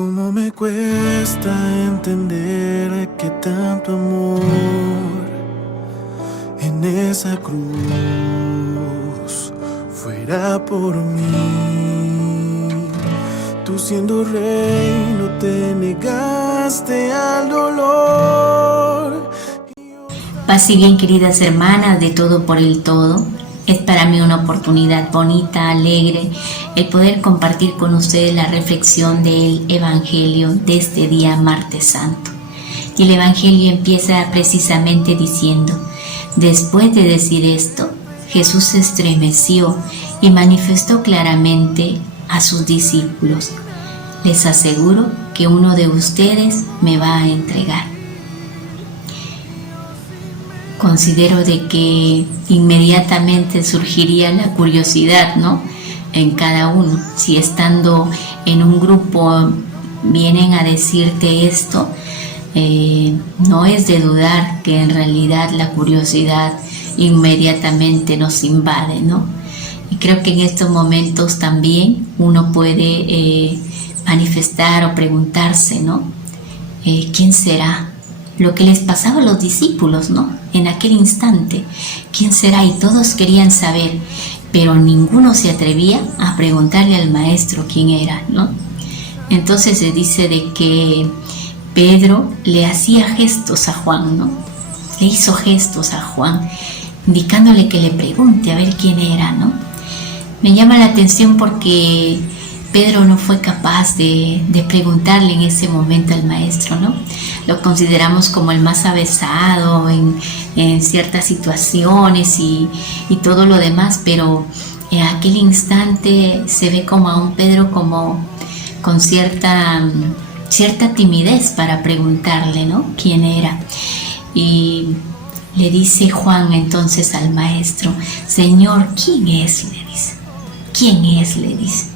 Cómo me cuesta entender que tanto amor en esa cruz fuera por mí. Tú siendo rey no te negaste al dolor. Paz y bien, queridas hermanas de Todo por el Todo. Es para mí una oportunidad bonita, alegre, el poder compartir con ustedes la reflexión del Evangelio de este día martes santo. Y el Evangelio empieza precisamente diciendo: después de decir esto, Jesús se estremeció y manifestó claramente a sus discípulos: les aseguro que uno de ustedes me va a entregar. Considero de que inmediatamente surgiría la curiosidad, ¿no?, en cada uno. Si estando en un grupo vienen a decirte esto, no es de dudar que en realidad la curiosidad inmediatamente nos invade, ¿no? Y creo que en estos momentos también uno puede manifestar o preguntarse, ¿no? ¿Quién será? Lo que les pasaba a los discípulos, ¿no?, en aquel instante. ¿Quién será? Y todos querían saber, pero ninguno se atrevía a preguntarle al maestro quién era, ¿no? Entonces se dice de que Pedro le hacía gestos a Juan, ¿no? Le hizo gestos a Juan, indicándole que le pregunte a ver quién era, ¿no? Me llama la atención porque Pedro no fue capaz de preguntarle en ese momento al maestro, ¿no? Lo consideramos como el más avesado en ciertas situaciones y todo lo demás, pero en aquel instante se ve como a un Pedro como con cierta timidez para preguntarle, ¿no?, quién era. Y le dice Juan entonces al maestro: Señor, ¿quién es?, le dice. ¿Quién es?, le dice.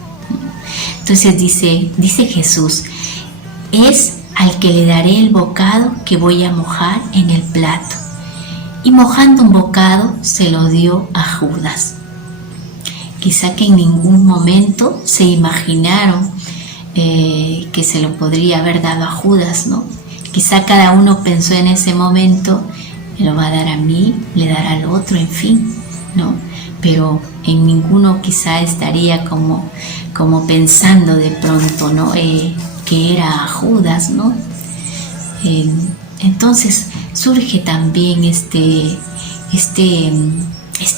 Entonces dice Jesús: es al que le daré el bocado que voy a mojar en el plato. Y mojando un bocado se lo dio a Judas. Quizá que en ningún momento se imaginaron que se lo podría haber dado a Judas, ¿no? Quizá cada uno pensó en ese momento: me lo va a dar a mí, le dará al otro, en fin, ¿no? Pero en ninguno quizá estaría como pensando de pronto, ¿no?, que era Judas, ¿no? Entonces surge también este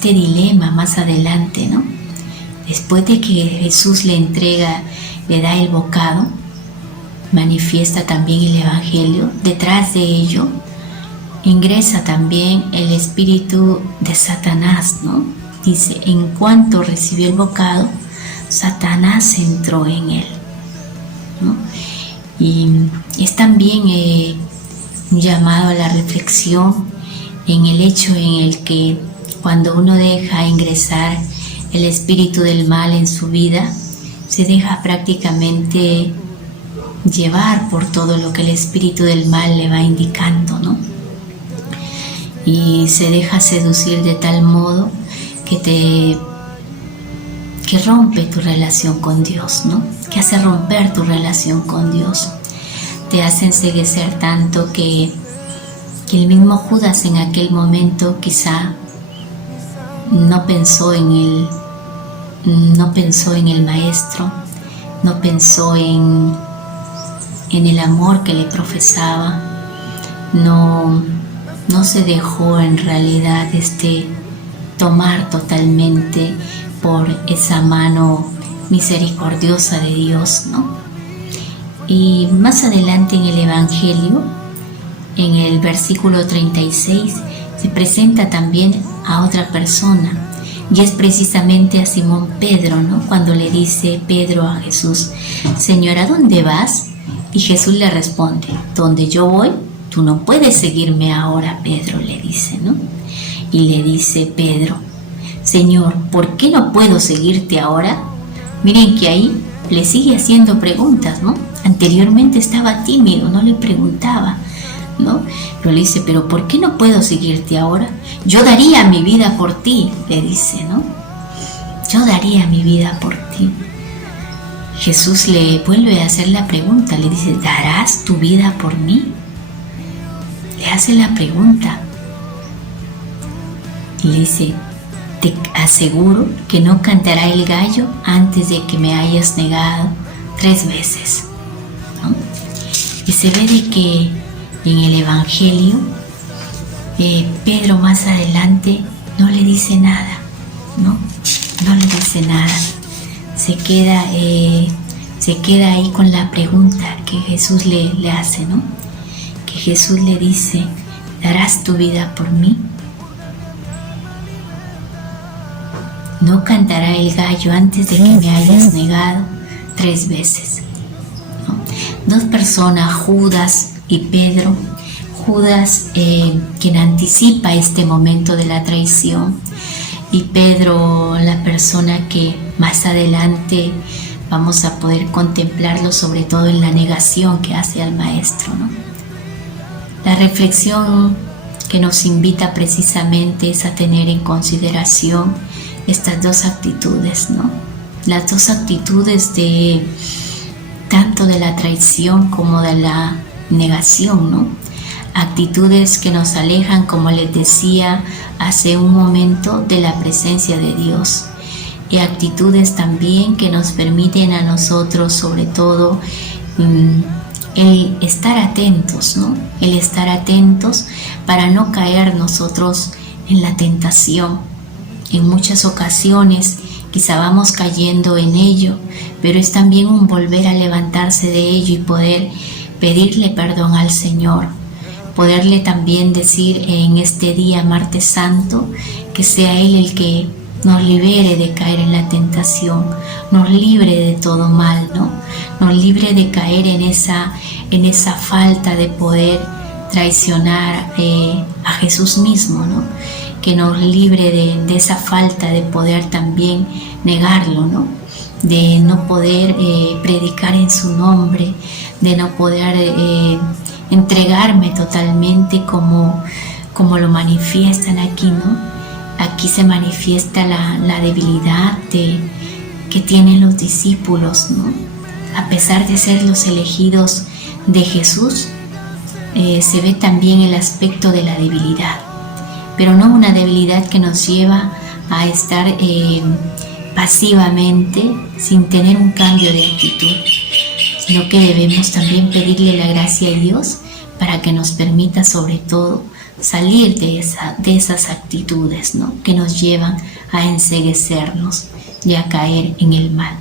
dilema más adelante, ¿no? Después de que Jesús le da el bocado, manifiesta también el Evangelio. Detrás de ello ingresa también el espíritu de Satanás, ¿no? Dice: en cuanto recibió el bocado, Satanás entró en él, ¿no? Y es también un llamado a la reflexión en el hecho en el que cuando uno deja ingresar el espíritu del mal en su vida, se deja prácticamente llevar por todo lo que el espíritu del mal le va indicando, ¿no? Y se deja seducir de tal modo que rompe tu relación con Dios, ¿no? Que hace romper tu relación con Dios. Te hace enceguecer tanto que el mismo Judas en aquel momento quizá no pensó en el maestro, no pensó en el amor que le profesaba, no se dejó en realidad tomar totalmente por esa mano misericordiosa de Dios, ¿no? Y más adelante en el Evangelio, en el versículo 36, se presenta también a otra persona, y es precisamente a Simón Pedro, ¿no? Cuando le dice Pedro a Jesús: Señor, ¿a dónde vas? Y Jesús le responde: donde yo voy, tú no puedes seguirme ahora, Pedro, le dice, ¿no? Y le dice Pedro: Señor, ¿por qué no puedo seguirte ahora? Miren que ahí le sigue haciendo preguntas, ¿no? Anteriormente estaba tímido, no le preguntaba, ¿no? Pero le dice: pero ¿por qué no puedo seguirte ahora? Yo daría mi vida por ti, le dice, ¿no? Yo daría mi vida por ti. Jesús le vuelve a hacer la pregunta, le dice, ¿darás tu vida por mí? Le hace la pregunta y le dice, te aseguro que no cantará el gallo antes de que me hayas negado 3 veces, ¿no? Y se ve de que en el Evangelio Pedro más adelante no le dice nada, ¿no? No le dice nada. Se queda ahí con la pregunta que Jesús le hace, ¿no? Que Jesús le dice, ¿darás tu vida por mí? No cantará el gallo antes de que me hayas negado 3 veces, ¿no? 2 personas, Judas y Pedro. Judas, quien anticipa este momento de la traición, y Pedro, la persona que más adelante vamos a poder contemplarlo, sobre todo en la negación que hace al Maestro, ¿no? La reflexión que nos invita precisamente es a tener en consideración estas 2 actitudes, ¿no? Las 2 actitudes tanto de la traición como de la negación, ¿no? Actitudes que nos alejan, como les decía hace un momento, de la presencia de Dios, y actitudes también que nos permiten a nosotros, sobre todo, el estar atentos, ¿no? El estar atentos para no caer nosotros en la tentación. En muchas ocasiones quizá vamos cayendo en ello, pero es también un volver a levantarse de ello y poder pedirle perdón al Señor. Poderle también decir en este día, martes santo, que sea Él el que nos libere de caer en la tentación, nos libre de todo mal, ¿no? Nos libre de caer en esa falta de poder traicionar a Jesús mismo, ¿no? Que nos libre de esa falta de poder también negarlo, ¿no? De no poder predicar en su nombre, de no poder entregarme totalmente como lo manifiestan aquí, ¿no? Aquí se manifiesta la debilidad que tienen los discípulos, ¿no? A pesar de ser los elegidos de Jesús, se ve también el aspecto de la debilidad, pero no una debilidad que nos lleva a estar pasivamente sin tener un cambio de actitud, sino que debemos también pedirle la gracia a Dios para que nos permita, sobre todo, salir de esas actitudes, ¿no? Que nos llevan a enceguecernos y a caer en el mal.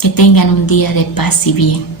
Que tengan un día de paz y bien.